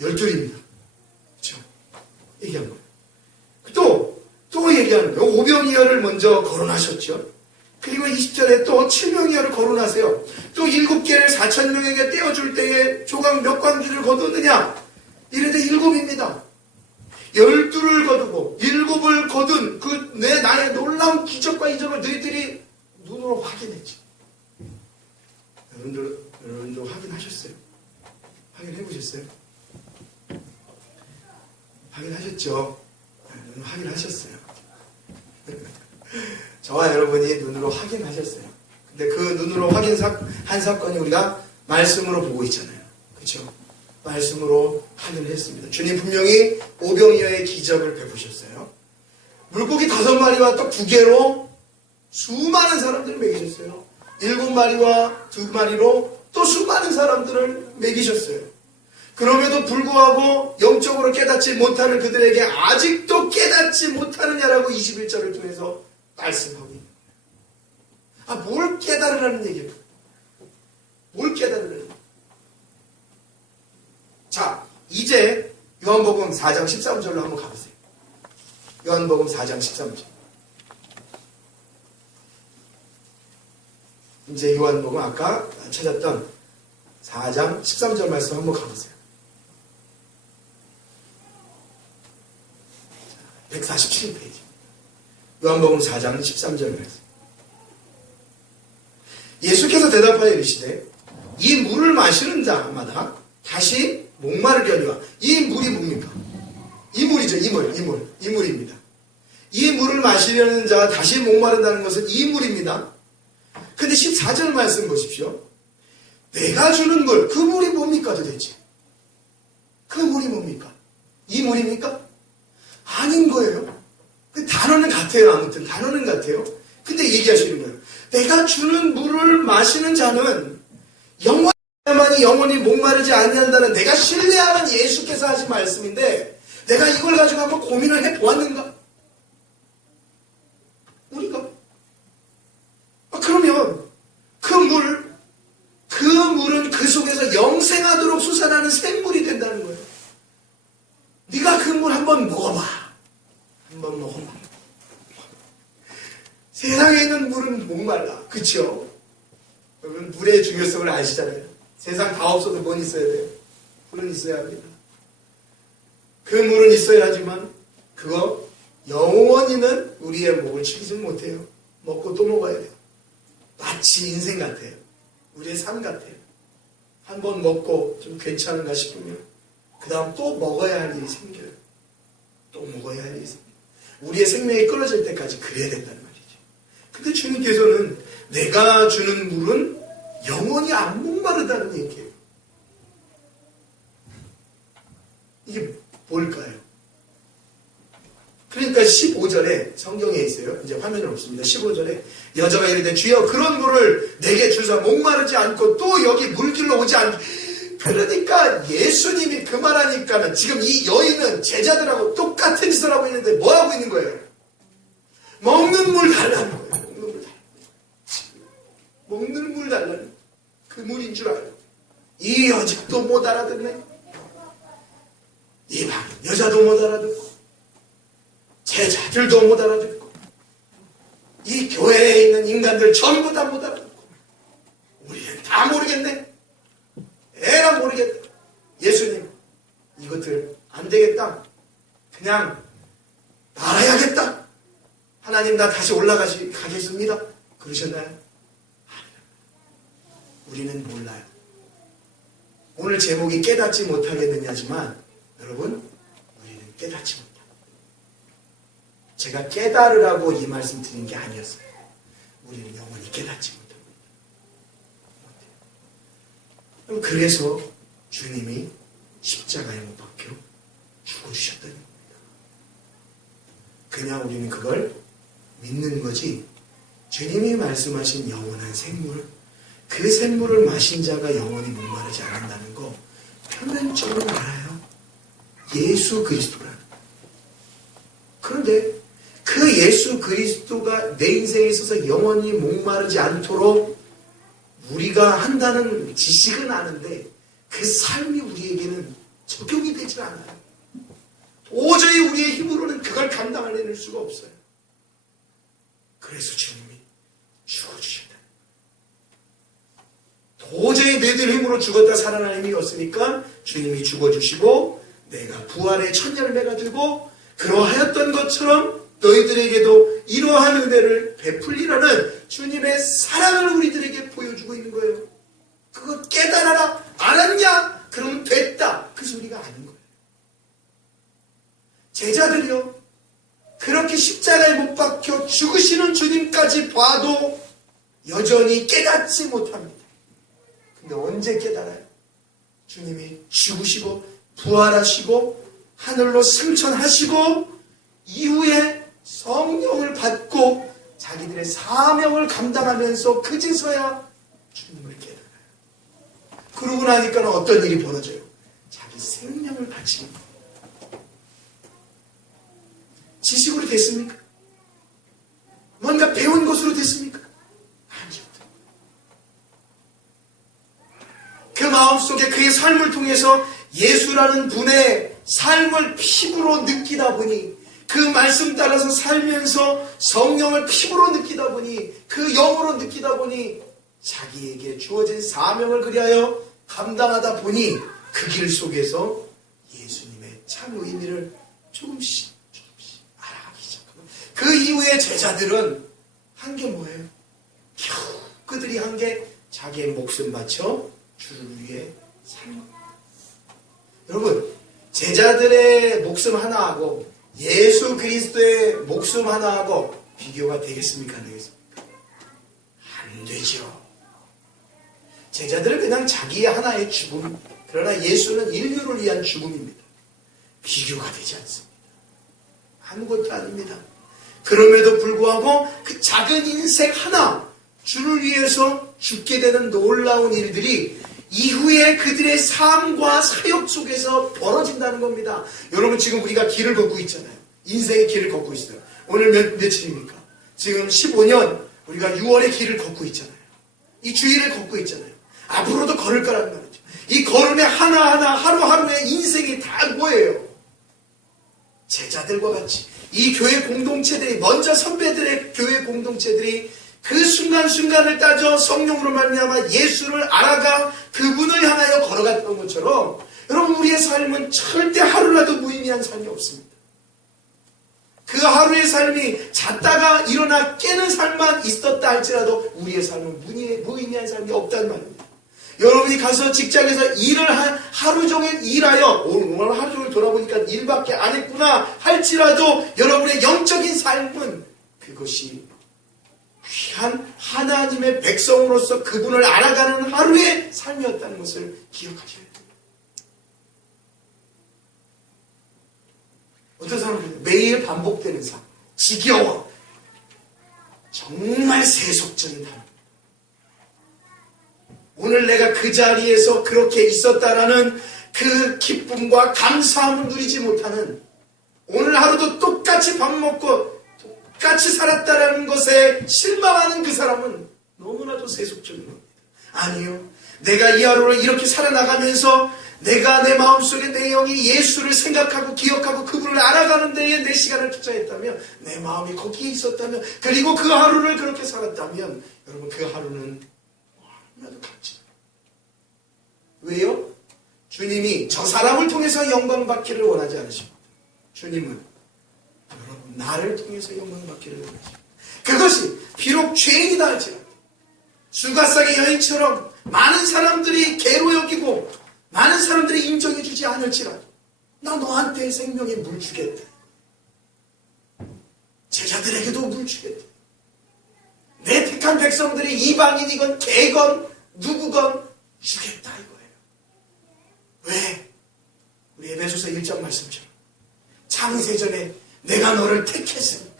12입니다. 그렇죠? 얘기한 거예요. 또 얘기하는 거예요. 오병이어를 먼저 거론하셨죠. 그리고 20절에 또 7병이어를 거론하세요. 또 7개를 4,000명에게 떼어줄 때에 조각 몇 광기를 거두느냐? 이래도 7입니다. 12를 거두고 7을 거둔 그 나의 놀라운 기적과 이적을 너희들이 눈으로 확인했지. 여러분도 확인하셨어요? 확인해보셨어요? 확인하셨죠? 확인하셨어요. 저와 여러분이 눈으로 확인하셨어요. 근데 그 눈으로 확인한 사건이 우리가 말씀으로 보고 있잖아요. 그렇죠? 말씀으로 확인을 했습니다. 주님 분명히 오병이어의 기적을 베푸셨어요. 물고기 5마리와 떡 2개로 수많은 사람들을 먹이셨어요. 7마리와 2마리로 또 수많은 사람들을 먹이셨어요. 그럼에도 불구하고 영적으로 깨닫지 못하는 그들에게 아직도 깨닫지 못하느냐라고 21절을 통해서 말씀하고 있는 거예요. 뭘 깨달으라는 얘기일까? 뭘 깨달으라는 얘기일까? 자, 이제 요한복음 4장 13절로 한번 가보세요. 요한복음 4장 13절. 이제 요한복음 아까 찾았던 4장 13절 말씀 한번 가보세요. 147페이지. 요한복음 4장 13절 말씀. 예수께서 대답하여 이르시되 이 물을 마시는 자마다 다시 목마르려니와. 이 물이 뭡니까? 이 물이죠. 이 물입니다. 이 물을 마시려는 자가 다시 목마른다는 것은 이 물입니다. 근데 14절 말씀 보십시오. 내가 주는 물, 그 물이 뭡니까 도대체? 그 물이 뭡니까? 이 물입니까? 아닌 거예요. 그 단어는 같아요. 아무튼 단어는 같아요. 근데 얘기하시는 거예요. 내가 주는 물을 마시는 자는 영원히 목마르지 아니한다는 내가 신뢰하는 예수께서 하신 말씀인데 내가 이걸 가지고 한번 고민을 해보았는가? 우리가? 그러면 그 물은 그 속에서 영생하도록 솟아나는 샘물이 된다는 거예요. 네가 그 물 한번 먹어봐. 한번 먹어봐. 세상에 있는 물은 목말라. 그쵸? 여러분 물의 중요성을 아시잖아요. 세상 다 없어도 뭔 있어야 돼요? 물은 있어야 합니다. 그 물은 있어야 하지만 그거 영원히는 우리의 목을 축이지 못해요. 먹고 또 먹어야 돼요. 마치 인생 같아요. 우리의 삶 같아요. 한번 먹고 좀 괜찮은가 싶으면 그 다음 또 먹어야 할 일이 생겨요. 또 먹어야 할 일이 생겨요. 우리의 생명이 끊어질 때까지 그래야 된다는 말이죠. 근데 주님께서는 내가 주는 물은 영원히 안 목마르다는 얘기예요. 이게 뭘까요? 그러니까 15절에 성경에 있어요. 이제 화면은 없습니다. 15절에 여자가 이르되 주여 그런 물을 내게 주사 목마르지 않고 또 여기 물길로 오지 않고. 그러니까 예수님이 그 말하니까는 지금 이 여인은 제자들하고 똑같은 짓을 하고 있는데 뭐 하고 있는 거예요? 먹는 물 달라는 거예요. 먹는 물 달라는 그 물인 줄 알아요. 이 아직도 못 알아듣네. 이 방 여자도 못 알아듣고 제자들도 못 알아듣고 이 교회에 있는 인간들 전부 다 못 알아듣고 우리는 다 모르겠네. 에라 모르겠다. 예수님 이것들 안 되겠다. 그냥 말아야겠다. 하나님 나 다시 가겠습니다. 그러셨나요? 아니요. 우리는 몰라요. 오늘 제목이 깨닫지 못하겠느냐지만 여러분 우리는 깨닫지 못합니다. 제가 깨달으라고 이 말씀 드린 게 아니었어요. 우리는 영원히 깨닫지 못합니다. 그래서 주님이 십자가에 못 박혀 죽어주셨다는 겁니다. 그냥 우리는 그걸 믿는 거지 주님이 말씀하신 영원한 생물, 그 샘물을 마신 자가 영원히 목마르지 않는다는 거 표면적으로 알아요. 예수 그리스도라는. 그런데 그 예수 그리스도가 내 인생에 있어서 영원히 목마르지 않도록 우리가 한다는 지식은 아는데 그 삶이 우리에게는 적용이 되질 않아요. 도저히 우리의 힘으로는 그걸 감당해낼 수가 없어요. 그래서 주님이 죽어주셨다. 도저히 너희들 힘으로 죽었다 살아날 힘이 없으니까 주님이 죽어주시고 내가 부활의 첫 열매가 되고 그러하였던 것처럼 너희들에게도 이러한 은혜를 베풀리라는 주님의 사랑을 우리들에게 보여주고 있는 거예요. 그거 깨달아라. 알았냐? 그러면 됐다. 그 소리가 아닌 거예요. 제자들이요. 그렇게 십자가에 못 박혀 죽으시는 주님까지 봐도 여전히 깨닫지 못합니다. 근데 언제 깨달아요? 주님이 죽으시고 부활하시고 하늘로 승천하시고 이후에 성령을 받고 자기들의 사명을 감당하면서 그제서야 주님을 깨달아요. 그러고 나니까 어떤 일이 벌어져요? 자기 생명을 바칩니다. 지식으로 됐습니까? 뭔가 배운 것으로 됐습니까? 아니요. 그 마음속에 그의 삶을 통해서 예수라는 분의 삶을 피부로 느끼다 보니, 그 말씀 따라서 살면서 성령을 피부로 느끼다 보니, 그 영으로 느끼다 보니 자기에게 주어진 사명을 그리하여 감당하다 보니 그 길 속에서 예수님의 참 의미를 조금씩 알아가기 시작합니다. 그 이후에 제자들은 한 게 뭐예요? 겨우 그들이 한 게 자기의 목숨 바쳐 주를 위해 사는 겁니다. 여러분, 제자들의 목숨 하나하고 예수 그리스도의 목숨 하나하고 비교가 되겠습니까? 안 되겠습니까? 안 되죠. 제자들은 그냥 자기의 하나의 죽음입니다. 그러나 예수는 인류를 위한 죽음입니다. 비교가 되지 않습니다. 아무것도 아닙니다. 그럼에도 불구하고 그 작은 인생 하나, 주를 위해서 죽게 되는 놀라운 일들이 이후에 그들의 삶과 사역 속에서 벌어진다는 겁니다. 여러분, 지금 우리가 길을 걷고 있잖아요. 인생의 길을 걷고 있어요. 오늘 며칠입니까? 지금 15년 우리가 6월의 길을 걷고 있잖아요. 이 주일을 걷고 있잖아요. 앞으로도 걸을 거라는 말이죠. 이 걸음의 하나하나 하루하루의 인생이 다 뭐예요? 제자들과 같이 이 교회 공동체들이, 먼저 선배들의 교회 공동체들이 그 순간순간을 따져 성령으로 말미암아 예수를 알아가 그분을 향하여 걸어갔던 것처럼, 여러분, 우리의 삶은 절대 하루라도 무의미한 삶이 없습니다. 그 하루의 삶이 잤다가 일어나 깨는 삶만 있었다 할지라도 우리의 삶은 무의미한 삶이 없다는 말입니다. 여러분이 가서 직장에서 일을 하루 종일 일하여 오늘 하루 종일 돌아보니까 일밖에 안 했구나 할지라도 여러분의 영적인 삶은 그것이 귀한 하나님의 백성으로서 그분을 알아가는 하루의 삶이었다는 것을 기억하셔야 됩니다. 어떤 사람들은 매일 반복되는 삶, 지겨워, 정말 세속적인 삶. 오늘 내가 그 자리에서 그렇게 있었다라는 그 기쁨과 감사함을 누리지 못하는, 오늘 하루도 똑같이 밥 먹고 똑같이 살았다라는 것에 실망하는 그 사람은 너무나도 세속적인 겁니다. 아니요. 내가 이 하루를 이렇게 살아나가면서 내가 내 마음속에 내 영이 예수를 생각하고 기억하고 그분을 알아가는 데에 내 시간을 투자했다면, 내 마음이 거기에 있었다면, 그리고 그 하루를 그렇게 살았다면, 여러분, 그 하루는 너무나도 값지다. 왜요? 주님이 저 사람을 통해서 영광 받기를 원하지 않으십니다. 주님은 여러분 나를 통해서 영광 받기를 원하십니다. 그것이 비록 죄인이다 할지라도, 수가상의 여인처럼 많은 사람들이 괴로 여기고 많은 사람들이 인정해주지 않을지라도 나 너한테 생명의 물 주겠다. 제자들에게도 물 주겠다. 내 택한 백성들이 이방인이건 개건 누구건 주겠다 이거예요. 왜? 우리 에베소서 1장 말씀처럼 창세전에 내가 너를 택했으니까.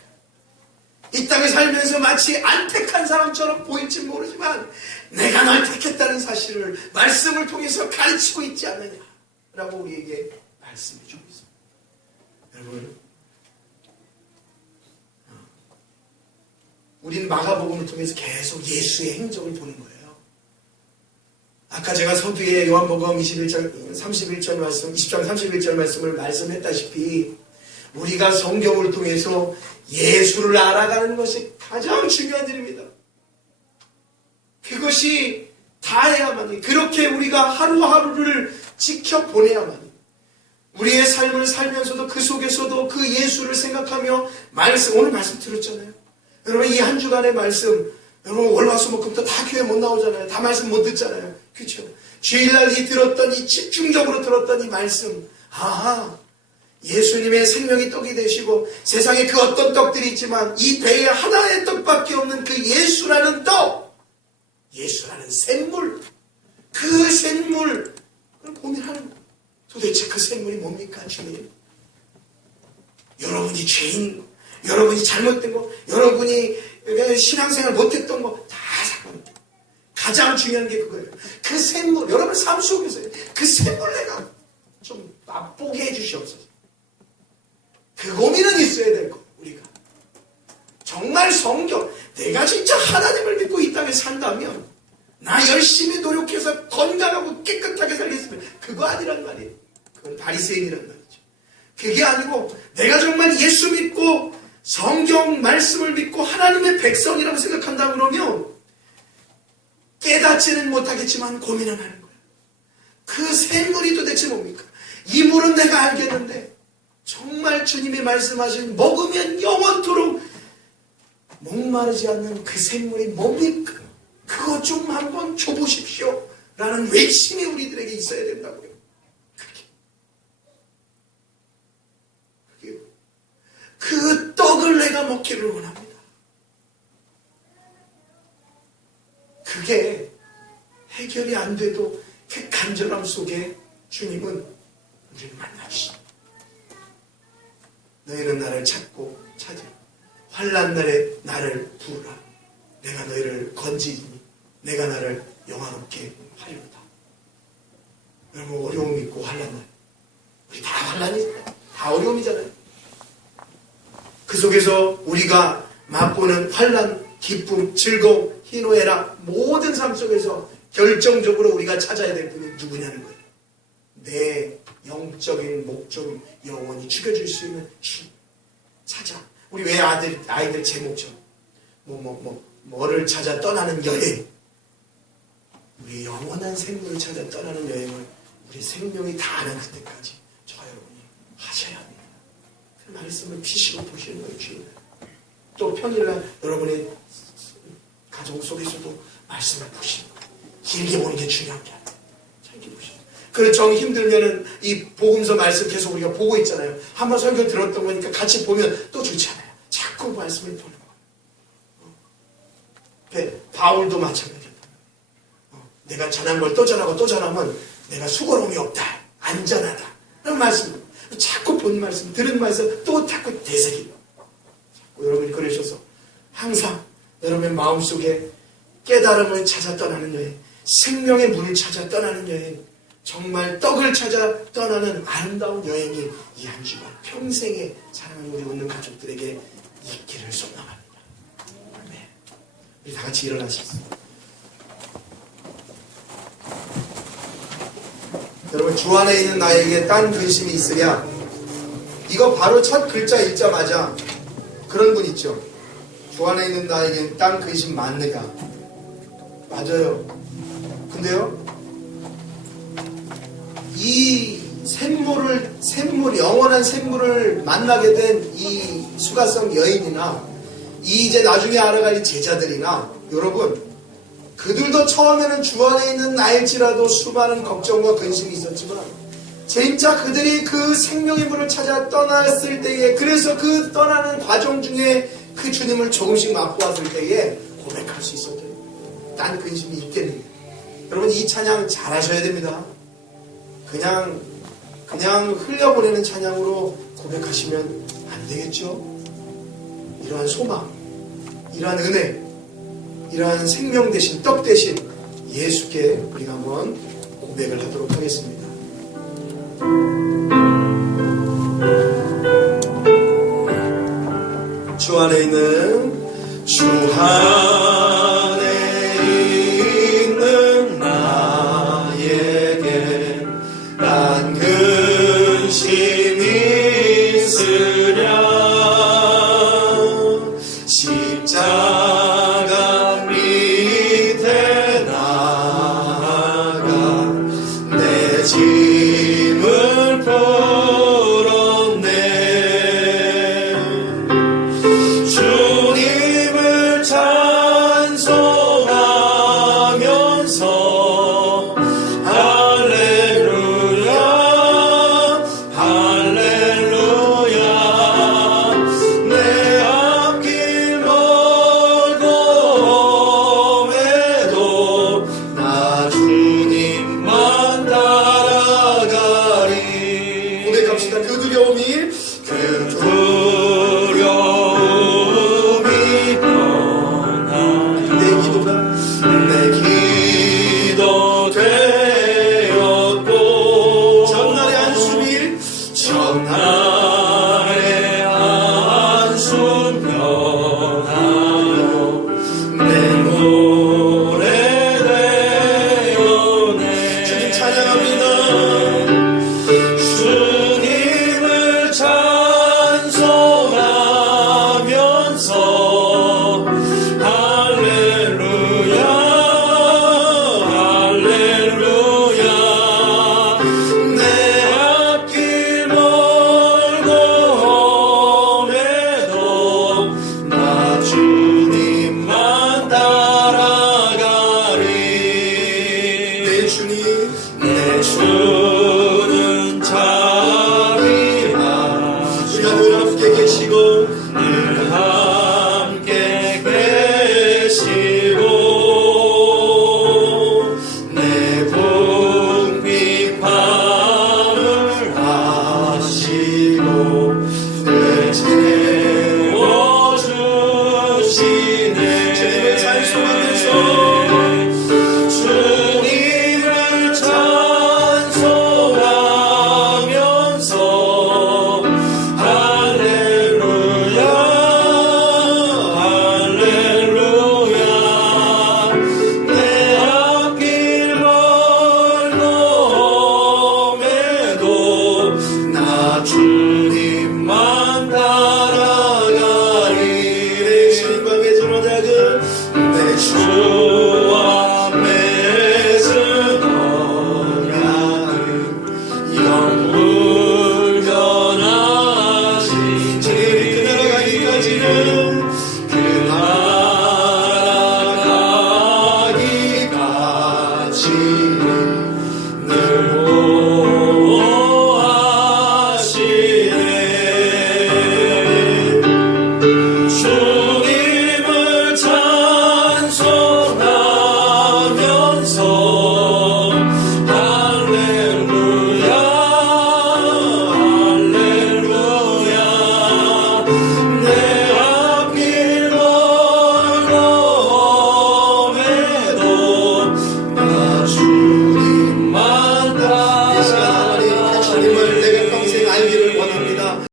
이 땅에 살면서 마치 안 택한 사람처럼 보일지 모르지만 내가 널 택했다는 사실을 말씀을 통해서 가르치고 있지 않느냐라고 우리에게 말씀해 주고 있습니다. 여러분, 우리는 마가복음을 통해서 계속 예수의 행적을 보는 거예요. 아까 제가 서두에 요한복음 21장 31절 말씀, 20장 31절 말씀을 말씀했다시피 우리가 성경을 통해서 예수를 알아가는 것이 가장 중요한 일입니다. 그것이 다해야만이, 그렇게 우리가 하루하루를 지켜보내야만이, 우리의 삶을 살면서도 그 속에서도 그 예수를 생각하며 오늘 말씀 들었잖아요. 여러분, 이 한 주간의 말씀, 여러분 월화수목금부터 다 교회 못 나오잖아요. 다 말씀 못 듣잖아요. 그렇죠? 주일날 집중적으로 들었던 이 말씀, 아하, 예수님의 생명이 떡이 되시고 세상에 그 어떤 떡들이 있지만 이 배에 하나의 떡밖에 없는 그 예수라는 떡, 예수라는 샘물, 그 샘물을 고민하는 거예요. 도대체 그 샘물이 뭡니까 주님? 여러분이 죄인, 여러분이 잘못된 거, 여러분이 신앙생활 못했던 거 다 상관없어요. 가장 중요한 게 그거예요. 그 샘물, 여러분 삶 속에서 그 샘물 내가 좀 맛보게 해주시옵소서. 그 고민은 있어야 될 거예요. 우리가 정말 성경, 내가 진짜 하나님을 믿고 이 땅에 산다면 나 열심히 노력해서 건강하고 깨끗하게 살겠으면 그거 아니란 말이에요. 그건 바리새인이란 말이죠. 그게 아니고 내가 정말 예수 믿고 성경 말씀을 믿고 하나님의 백성이라고 생각한다 그러면 깨닫지는 못하겠지만 고민은 하는 거예요. 그 샘물이 도대체 뭡니까? 이 물은 내가 알겠는데 정말 주님이 말씀하신 먹으면 영원토록 목마르지 않는 그 샘물이 뭡니까? 그것 좀 한번 줘보십시오 라는 외침이 우리들에게 있어야 된다고요. 그게 그 떡을 내가 먹기를 원합니다. 그게 해결이 안 돼도 그 간절함 속에 주님은 우리를 만나주십니다. 너희는 나를 찾고 찾으라. 환난 날에 나를 부으라. 내가 너희를 건지니 내가 나를 영화롭게 하리로다. 여러분 어려움 있고 환난 날, 우리 다 환난이잖아요. 다 어려움이잖아요. 그 속에서 우리가 맛보는 환난, 기쁨, 즐거움, 희노애락 모든 삶 속에서 결정적으로 우리가 찾아야 될 분이 누구냐는 거예요. 내 영적인 목적을 영원히 죽여줄 수 있는 주님 찾아. 우리 왜 아이들 제목처럼 뭐를 찾아 떠나는 여행, 우리 영원한 생명을 찾아 떠나는 여행을 우리 생명이 다하는 그때까지 저 여러분이 하셔야 합니다. 그 말씀을 피시고 보시는 거예요. 주님. 또 평일날 여러분의 가정 속에서도 말씀을 보시는 거예요. 길게 보는 게 중요한 게 아니에요. 짧게 보시는 거예요. 그래 정 힘들면은 이 복음서 말씀 계속 우리가 보고 있잖아요. 한번 설교 들었던 거니까 같이 보면 또 좋지 않아요. 자꾸 말씀을 보는 거예요. 바울도 마찬가지다. 내가 전한 걸 또 전하고 또 전하면 내가 수고로움이 없다. 안전하다. 그런 말씀. 자꾸 본 말씀, 들은 말씀 또 자꾸 되새기고. 자꾸 여러분이 그러셔서 항상 여러분의 마음속에 깨달음을 찾아 떠나는 여행, 생명의 물을 찾아 떠나는 여행, 정말 떡을 찾아 떠나는 아름다운 여행이 이 한 주간 평생에 사랑하는 우리 웃는 가족들에게 있기를 소망합니다. 네. 우리 다 같이 일어나시겠습니다. 여러분 주 안에 있는 나에게 딴 근심이 있으랴. 이거 바로 첫 글자 읽자마자 그런 분 있죠. 주 안에 있는 나에게 딴 근심 많느냐. 맞아요. 근데요, 이 샘물, 영원한 샘물을 만나게 된 이 수가성 여인이나 이 이제 나중에 알아갈 제자들이나 여러분, 그들도 처음에는 주 안에 있는 나일지라도 수많은 걱정과 근심이 있었지만 진짜 그들이 그 생명의 물을 찾아 떠났을 때에, 그래서 그 떠나는 과정 중에 그 주님을 조금씩 맛보았을 때에 고백할 수 있었대요. 딴 근심이 있겠느냐. 여러분 이 찬양 잘하셔야 됩니다. 그냥 흘려보내는 찬양으로 고백하시면 안 되겠죠. 이러한 소망, 이러한 은혜, 이러한 생명 대신 떡 대신 예수께 우리가 한번 고백을 하도록 하겠습니다. 주 안에 있는 주 안에 있는 나에게 난 근심이 있으랴. 십자가 밑에 나아가 내 짐을 풀었네. 주님을 찾아 두려움이 내 기도가 내 기도 되었고 전날의 한숨 변하여 내 노래 되었네. 주님 찬양합니다. 주님을 찬송하면서 할렐루야 할렐루야 내 앞길 멀고 험해도 나 주님만 따라가리. 내 주는 자비하시고 늘 함께 계시고 내 궁핍함을 아시고 늘 채워주시네. 주님을 찬송하면서 할렐루야 할렐루야 내 앞길 멀고 험해도 나 주